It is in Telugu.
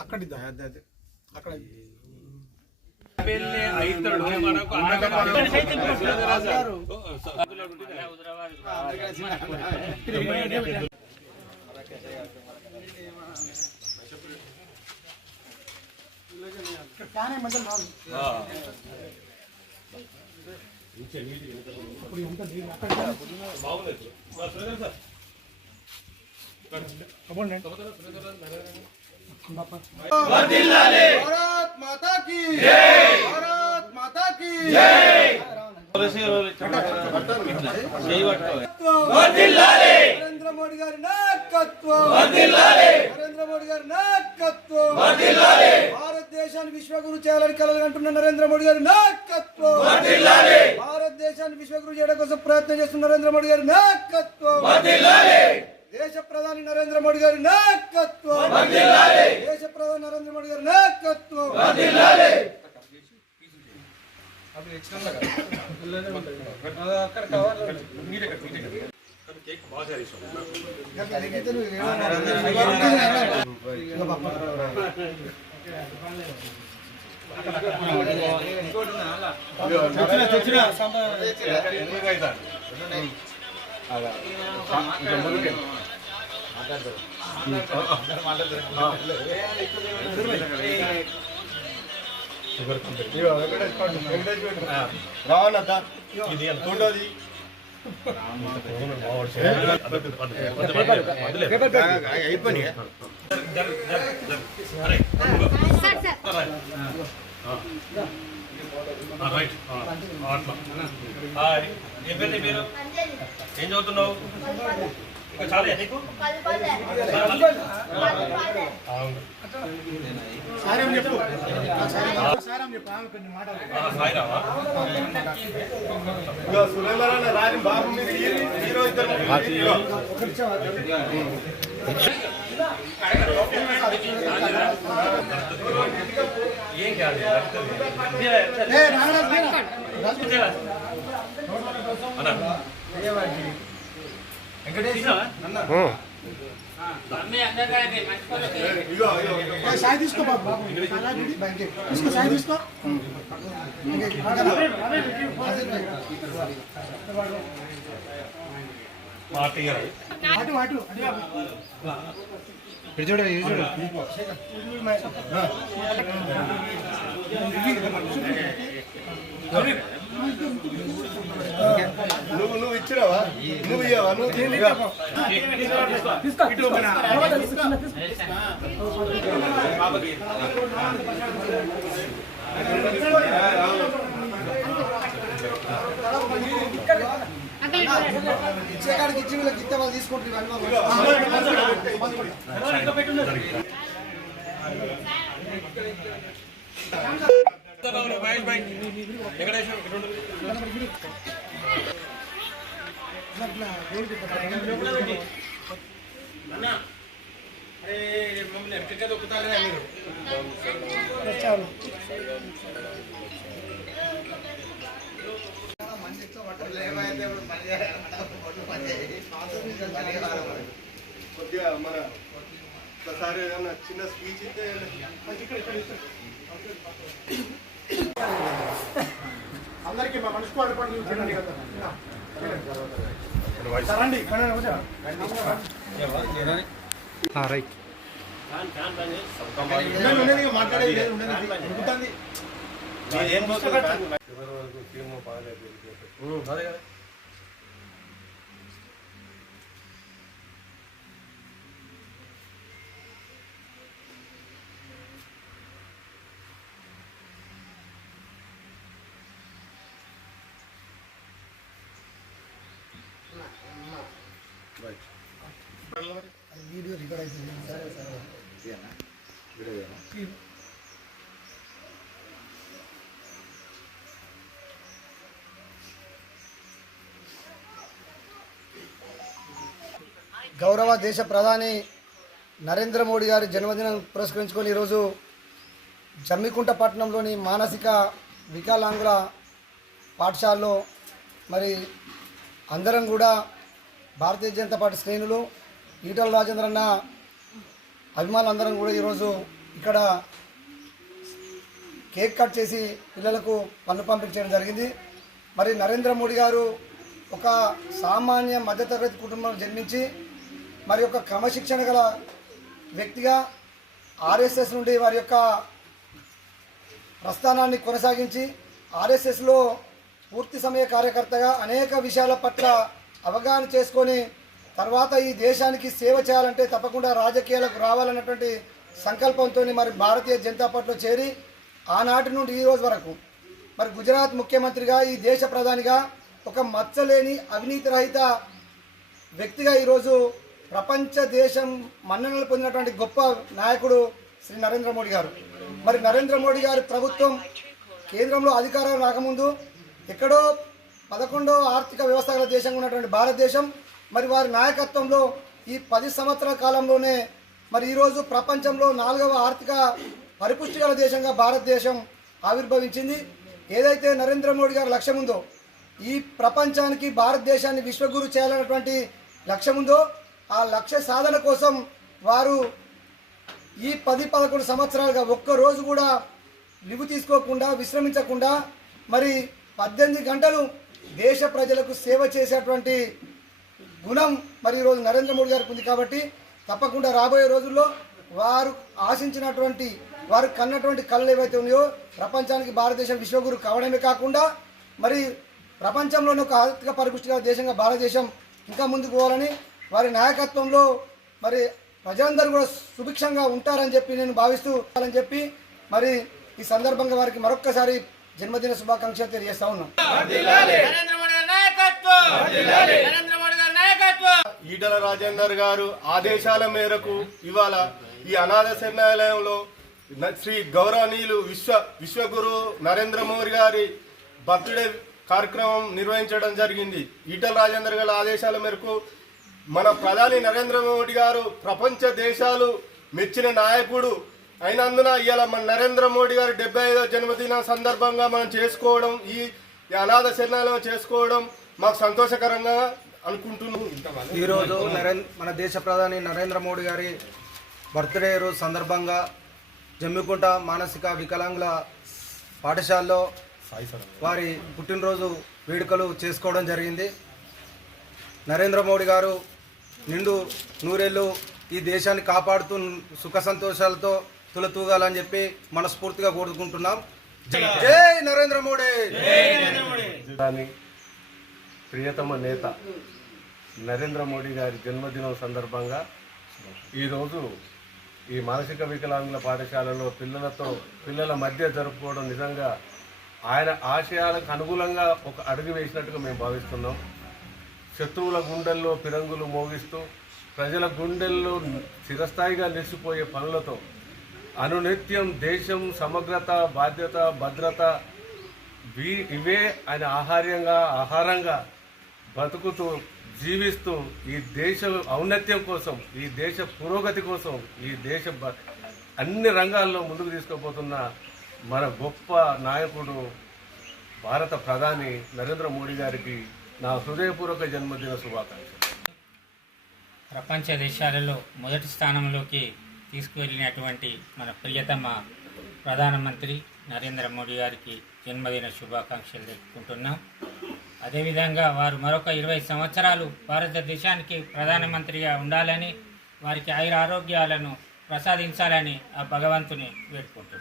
అక్కడ भारत माता की जय, भारत माता की जय। नरेंद्र मोदी गारी नायकत्వం, नरेंद्र मोदी गारी नायकत्వం, भारत దేశాన్ని విశ్వగురు చేయాలని కలలు కంటున్న నరేంద్ర మోడీ గారి నాయకత్వం, భారత దేశాన్ని విశ్వగురు చేయడం కోసం ప్రయత్నం చేస్తున్న నరేంద్ర మోడీ గారి నాయకత్వం, దేశ ప్రధాని నరేంద్ర మోడీ గారి నాయకత్వం, దేశ ప్రధాని నరేంద్ర మోడీ గారి నాయకత్వం। ఏం చదువుతున్నావు? చాలే నీకు ఏం కాదు సాయి తీసుకో బాబు, తీసుకో సాయి తీసుకో। చూడ నువ్వు ఇచ్చినావా? నువ్వు ఇయ్యవా? నువ్వు ఇచ్చేకాడికి ఇచ్చి వీళ్ళకి ఇస్తే వాళ్ళు తీసుకుంటారు। కొద్దిగా మన ఒకసారి ఏదన్నా చిన్న స్పీచ్ ఇస్తే అందరికీ మా మనసుకోవాలి పనులు రండి మాట్లాడేది వీడియో రికార్డ్ అవుతుంది। గౌరవ దేశ ప్రధాని నరేంద్ర మోడీ గారి జన్మదినం పురస్కరించుకొని ఈరోజు జమ్మికుంట పట్టణంలోని మానసిక వికలాంగుల పాఠశాలలో మరి అందరం కూడా భారతీయ జనతా పార్టీ శ్రేణులు ఈటల రాజేంద్రన్న అభిమానులందరం కూడా ఈరోజు ఇక్కడ కేక్ కట్ చేసి పిల్లలకు పన్ను పంపిణీ చేయడం జరిగింది. మరి నరేంద్ర మోడీ గారు ఒక సామాన్య మధ్యతరగతి కుటుంబంలో జన్మించి మరి ఒక క్రమశిక్షణ గల వ్యక్తిగా ఆర్ఎస్ఎస్ నుండి వారి యొక్క ప్రస్థానాన్ని కొనసాగించి ఆర్ఎస్ఎస్లో పూర్తి సమయ కార్యకర్తగా అనేక విషయాల పట్ల అవగాహన చేసుకొని తర్వాత ఈ దేశానికి సేవ చేయాలంటే తప్పకుండా రాజకీయాలకు రావాలన్నటువంటి సంకల్పంతో మరి భారతీయ జనతా పార్టీలో చేరి ఆనాటి నుండి ఈ రోజు వరకు మరి గుజరాత్ ముఖ్యమంత్రిగా ఈ దేశ ప్రధానిగా ఒక మచ్చలేని అవినీతి రహిత వ్యక్తిగా ఈరోజు ప్రపంచ దేశం మన్ననలు పొందినటువంటి గొప్ప నాయకుడు శ్రీ నరేంద్ర మోడీ గారు. మరి నరేంద్ర మోడీ గారి ప్రభుత్వం కేంద్రంలో అధికారం రాకముందు ఎక్కడో 11వ ఆర్థిక వ్యవస్థ గల దేశంగా ఉన్నటువంటి భారతదేశం మరి వారి నాయకత్వంలో ఈ 10 సంవత్సరాల కాలంలోనే మరి ఈరోజు ప్రపంచంలో 4వ ఆర్థిక పరిపుష్టి గల దేశంగా భారతదేశం ఆవిర్భవించింది. ఏదైతే నరేంద్ర మోడీ గారి లక్ష్యం ఉందో ఈ ప్రపంచానికి భారతదేశాన్ని విశ్వగురు చేయాలన్నటువంటి లక్ష్యం ఉందో ఆ లక్ష్య సాధన కోసం వారు ఈ 10-11 సంవత్సరాలుగా ఒక్కరోజు కూడా లివు తీసుకోకుండా విశ్రమించకుండా మరి 18 గంటలు దేశ ప్రజలకు సేవ చేసేటువంటి గుణం మరి ఈరోజు నరేంద్ర మోడీ గారికి ఉంది. కాబట్టి తప్పకుండా రాబోయే రోజుల్లో వారు ఆశించినటువంటి వారు కన్నటువంటి కళలు ఏవైతే ఉన్నాయో ప్రపంచానికి భారతదేశం విశ్వగురు కావడమే కాకుండా మరి ప్రపంచంలోని ఒక ఆర్థిక పరిపుష్టి గల దేశంగా భారతదేశం ఇంకా ముందుకు పోవాలని వారి నాయకత్వంలో మరి ప్రజలందరూ కూడా సుభిక్షంగా ఉంటారని చెప్పి నేను భావిస్తూ చెప్పి మరి ఈ సందర్భంగా వారికి మరొక్కసారి జన్మదిన శుభాకాంక్షలు తెలియజేస్తా ఉన్నాం. ఈటల రాజేందర్ గారు ఆదేశాల మేరకు ఇవాళ ఈ అనాథ శరణాలయంలో శ్రీ గౌరవనీయులు విశ్వగురు నరేంద్ర మోడీ గారి బర్త్డే కార్యక్రమం నిర్వహించడం జరిగింది. ఈటల రాజేందర్ గారి ఆదేశాల మేరకు మన ప్రధాని నరేంద్ర మోడీ గారు ప్రపంచ దేశాలు మెచ్చిన నాయకుడు అయినందున ఇవాళ మన నరేంద్ర మోడీ గారి 75వ జన్మదిన సందర్భంగా మనం చేసుకోవడం ఈ అనాథ శరణాలయం చేసుకోవడం మాకు సంతోషకరంగా అనుకుంటున్నాం. ఈరోజు మన దేశ ప్రధాని నరేంద్ర మోడీ గారి బర్త్డే రోజు సందర్భంగా జమ్మికుంట మానసిక వికలాంగుల పాఠశాలలో వారి పుట్టినరోజు వేడుకలు చేసుకోవడం జరిగింది. నరేంద్ర మోడీ గారు నిండు నూరేళ్ళు ఈ దేశాన్ని కాపాడుతూ సుఖ సంతోషాలతో తులతూగాలని చెప్పి మనస్ఫూర్తిగా కోరుకుంటున్నాం. జై నరేంద్ర మోడీ. ప్రియతమ నేత నరేంద్ర మోడీ గారి జన్మదినం సందర్భంగా ఈరోజు ఈ మానసిక వికలాంగుల పాఠశాలలో పిల్లల మధ్య జరుపుకోవడం నిజంగా ఆయన ఆశయాలకు అనుగుణంగా ఒక అడుగు వేసినట్టుగా మేము భావిస్తున్నాం. శత్రువుల గుండెల్లో పిరంగులు మోగిస్తూ ప్రజల గుండెల్లో చిరస్థాయిగా నిలిచిపోయే పనులతో అనునిత్యం దేశం సమగ్రత, బాధ్యత, భద్రత ఇవే ఆయన ఆహారంగా బతుకుతూ జీవిస్తూ ఈ దేశ ఔన్నత్యం కోసం, ఈ దేశ పురోగతి కోసం, ఈ దేశ అన్ని రంగాల్లో ముందుకు తీసుకుపోతున్న మన గొప్ప నాయకుడు భారత ప్రధాని నరేంద్ర మోడీ గారికి నా హృదయపూర్వక జన్మదిన శుభాకాంక్షలు. ప్రపంచ దేశాలలో మొదటి స్థానంలోకి తీసుకువెళ్ళినటువంటి మన ప్రియతమ ప్రధానమంత్రి నరేంద్ర మోడీ గారికి జన్మదిన శుభాకాంక్షలు తెలుపుకుంటున్నాం. అదేవిధంగా వారు మరొక 20 సంవత్సరాలు భారతదేశానికి ప్రధానమంత్రిగా ఉండాలని, వారికి ఆయుర ఆరోగ్యాలను ప్రసాదించాలని ఆ భగవంతుని వేడుకుంటున్నాం.